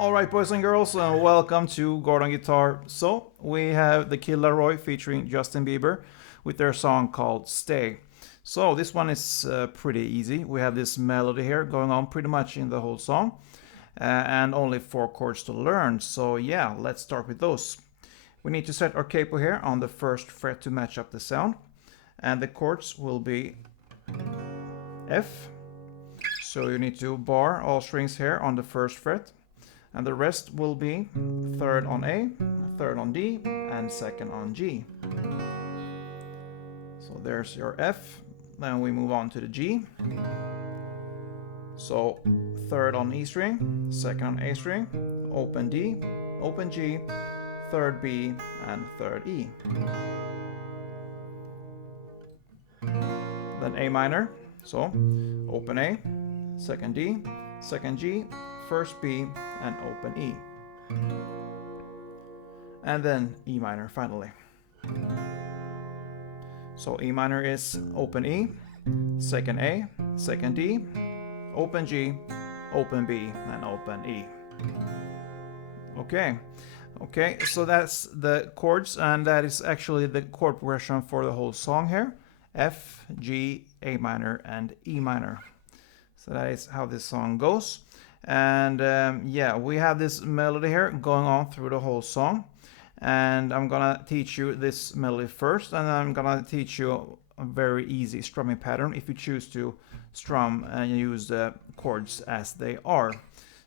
Alright boys and girls, welcome to Gordon Guitar. So, we have the kid LAROI featuring Justin Bieber with their song called Stay. So, this one is pretty easy. We have this melody here going on pretty much in the whole song. And only 4 chords to learn. So yeah, let's start with those. We need to set our capo here on the 1st fret to match up the sound. And the chords will be F. So you need to bar all strings here on the 1st fret. And the rest will be 3rd on A, 3rd on D, and 2nd on G. So there's your F. Then we move on to the G. So 3rd on E string, 2nd on A string, open D, open G, 3rd B, and 3rd E. Then A minor, so open A, 2nd D, 2nd G, 1st B, and open E. And then E minor finally. So E minor is open E, 2nd A, 2nd D, open G, open B, and open E. Okay, so that's the chords, and that is actually the chord progression for the whole song here. F, G, A minor, and E minor. So that is how this song goes. And yeah, we have this melody here going on through the whole song. And I'm gonna teach you this melody first, and then I'm gonna teach you a very easy strumming pattern if you choose to strum and use the chords as they are.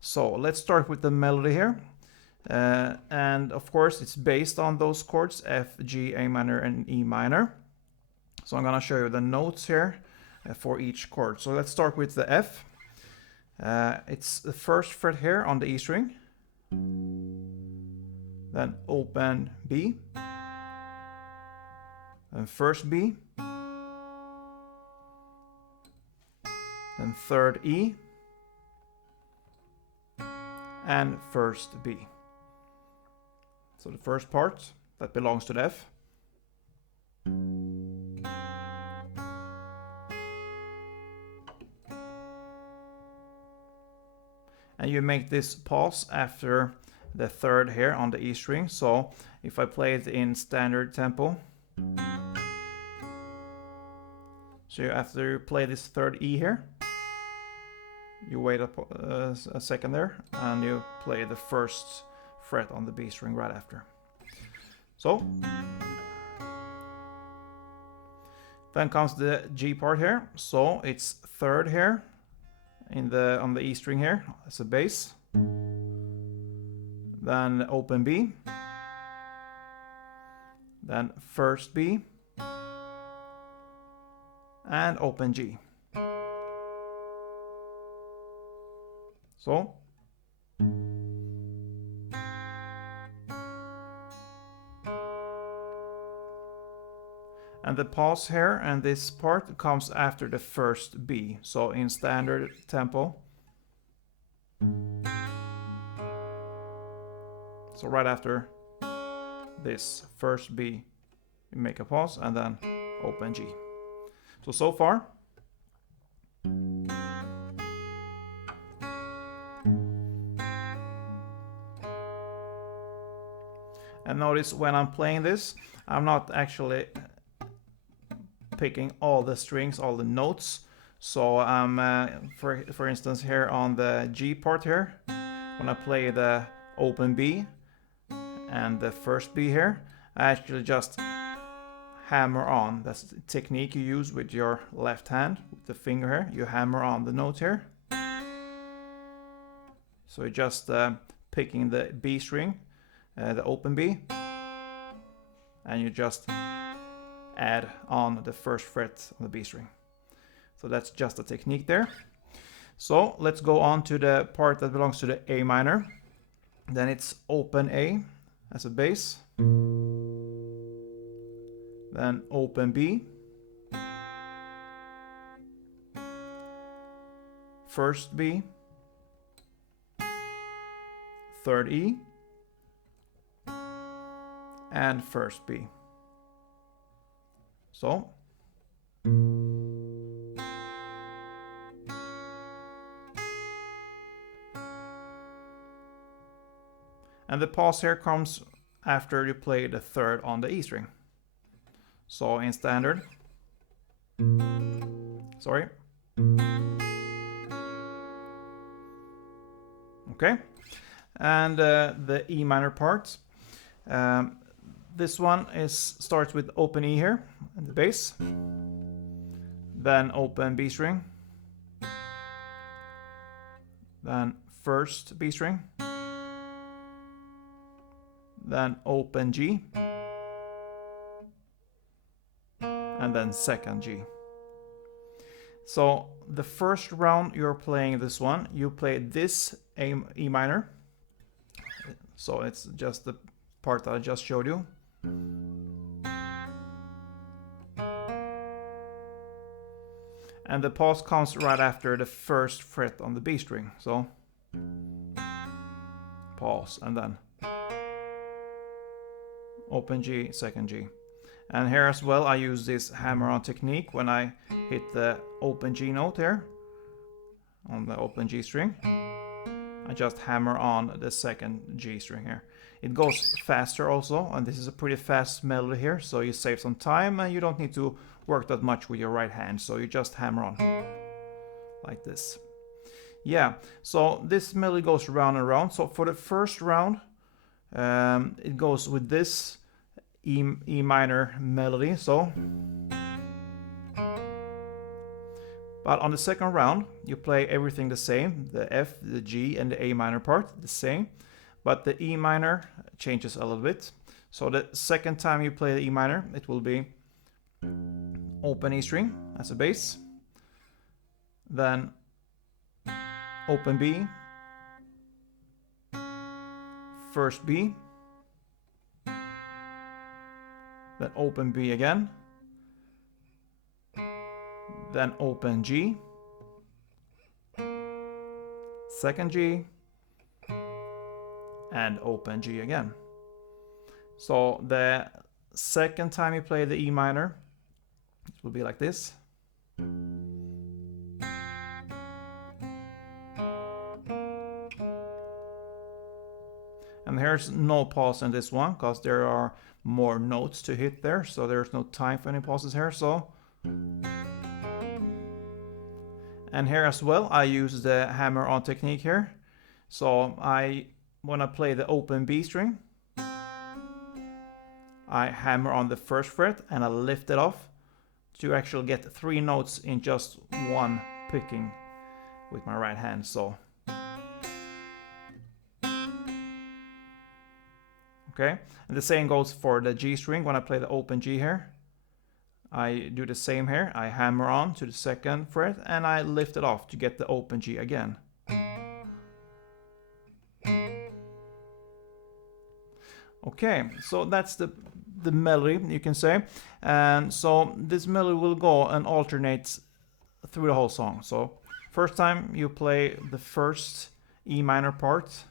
So let's start with the melody here. And of course it's based on those chords F, G, A minor, and E minor. So I'm gonna show you the notes here for each chord. So let's start with the F. It's the 1st fret here on the E string. Then open B. Then 1st B. Then 3rd E. And 1st B. So the first part that belongs to the F. And you make this pause after the 3rd here on the E string. So if I play it in standard tempo, so after you play this 3rd E here, you wait a second there and you play the 1st fret on the B string right after. So then comes the G part here. So it's 3rd here on the E string here as a bass. Then open B. Then 1st B. And open G. So and the pause here and this part comes after the 1st B. So in standard tempo. So right after this 1st B, you make a pause and then open G. So far. And notice when I'm playing this, I'm not actually picking all the strings, all the notes. So I'm, for instance, here on the G part here, when I play the open B and the 1st B here, I actually just hammer on. That's the technique you use with your left hand, with the finger here. You hammer on the note here. So you're just picking the B string, the open B, and you just add on the 1st fret on the B string. So that's just a technique there. So let's go on to the part that belongs to the A minor. Then it's open A as a bass. Then open B. 1st B. 3rd E. And 1st B. So And the pause here comes after you play the third on the E string. So in standard, sorry. Okay, and the E minor part. This one starts with open E here in the bass, then open B string, then first B string, then open G, and then second G. So the first round you're playing this one, you play this E minor. So it's just the part that I just showed you. And the pause comes right after the first fret on the B string. So pause and then open G, second G. And here as well I use this hammer-on technique when I hit the open G note here on the open G string. I just hammer on the second G string here. It goes faster also, and this is a pretty fast melody here, so you save some time and you don't need to work that much with your right hand, so you just hammer on like this. Yeah, so this melody goes round and round. So for the first round, it goes with this E minor melody, so. But on the second round, you play everything the same, the F, the G, and the A minor part the same, but the E minor changes a little bit. So the second time you play the E minor, it will be open E string as a bass, then open B, first B, then open B again, then open G, second G, and open G again. So the second time you play the E minor, it will be like this. And there's no pause in this one because there are more notes to hit there, so there's no time for any pauses here. So, and here as well I use the hammer-on technique here. So when I play the open B string, I hammer on the first fret and I lift it off to actually get 3 notes in just one picking with my right hand. So okay, and the same goes for the G string. When I play the open G here, I do the same here. I hammer on to the second fret and I lift it off to get the open G again. Okay, so that's the melody, you can say. And so this melody will go and alternate through the whole song. So first time you play the first E minor part,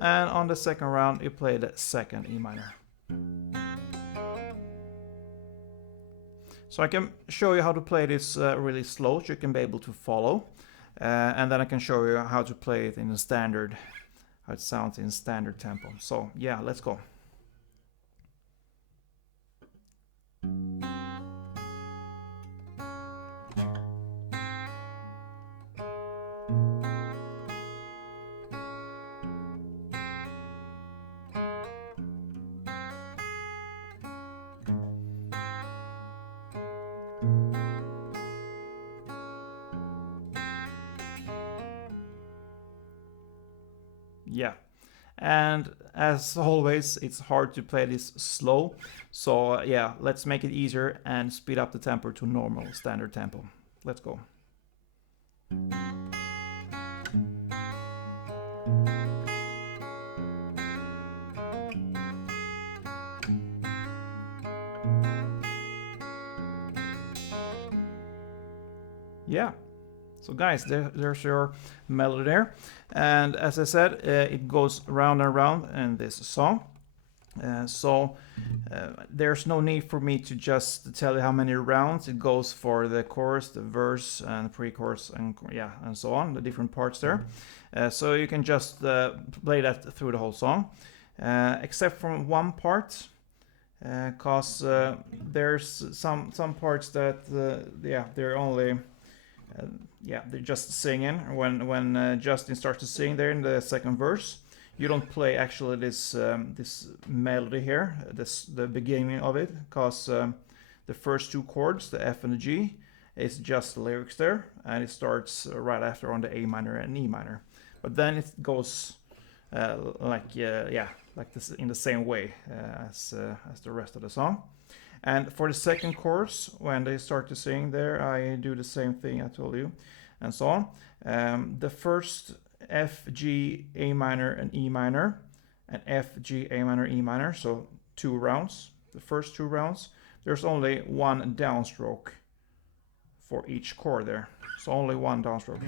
and on the second round you play the second E minor. So I can show you how to play this really slow, so you can be able to follow, and then I can show you how to play it in a standard, how it sounds in standard tempo. So yeah, let's go. Yeah, and as always, it's hard to play this slow. So yeah, let's make it easier and speed up the tempo to normal standard tempo. Let's go. Yeah. So guys, there's your melody there. And as I said, it goes round and round in this song. There's no need for me to just tell you how many rounds it goes for the chorus, the verse, and pre-chorus, and yeah, and so on, the different parts there. So you can just play that through the whole song, except from one part, because there's some parts that they're only they're just singing. When Justin starts to sing there in the second verse, you don't play actually this melody here, the beginning of it, because the first two chords, the F and the G, is just the lyrics there, and it starts right after on the A minor and E minor. But then it goes like this in the same way as the rest of the song. And for the second chorus, when they start to sing there, I do the same thing I told you, and so on. The first F, G, A minor, and E minor, and F, G, A minor, E minor, so 2 rounds. The first 2 rounds, there's only 1 downstroke for each chord there. So only 1 downstroke.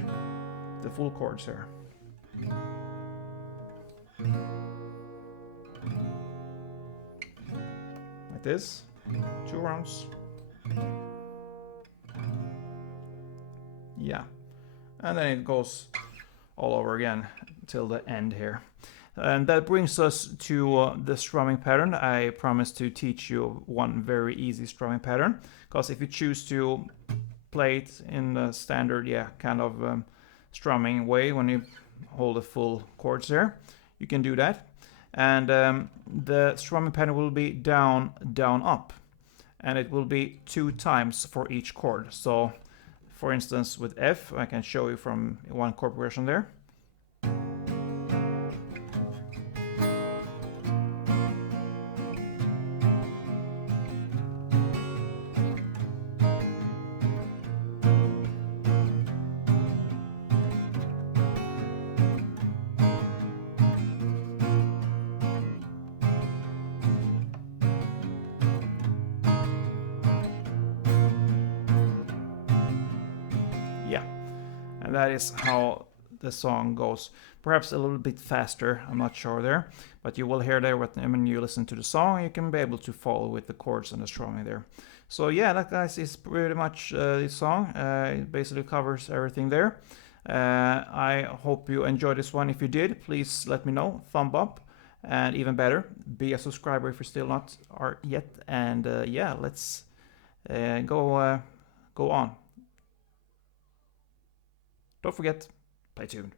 The full chords here. Like this. 2 rounds. Yeah. And then it goes all over again till the end here. And that brings us to the strumming pattern. I promised to teach you one very easy strumming pattern, because if you choose to play it in the standard kind of strumming way, when you hold the full chords there, you can do that. And the strumming pattern will be down, down, up, and it will be 2 times for each chord. So for instance, with F, I can show you from one chord progression there. Yeah, and that is how the song goes. Perhaps a little bit faster, I'm not sure there, but you will hear there when you listen to the song, you can be able to follow with the chords and the strumming there. So yeah, that guys is pretty much this song. It basically covers everything there. I hope you enjoyed this one. If you did, please let me know, thumb up, and even better, be a subscriber if you're still not are yet. And yeah, let's go on. Don't forget, play tuned.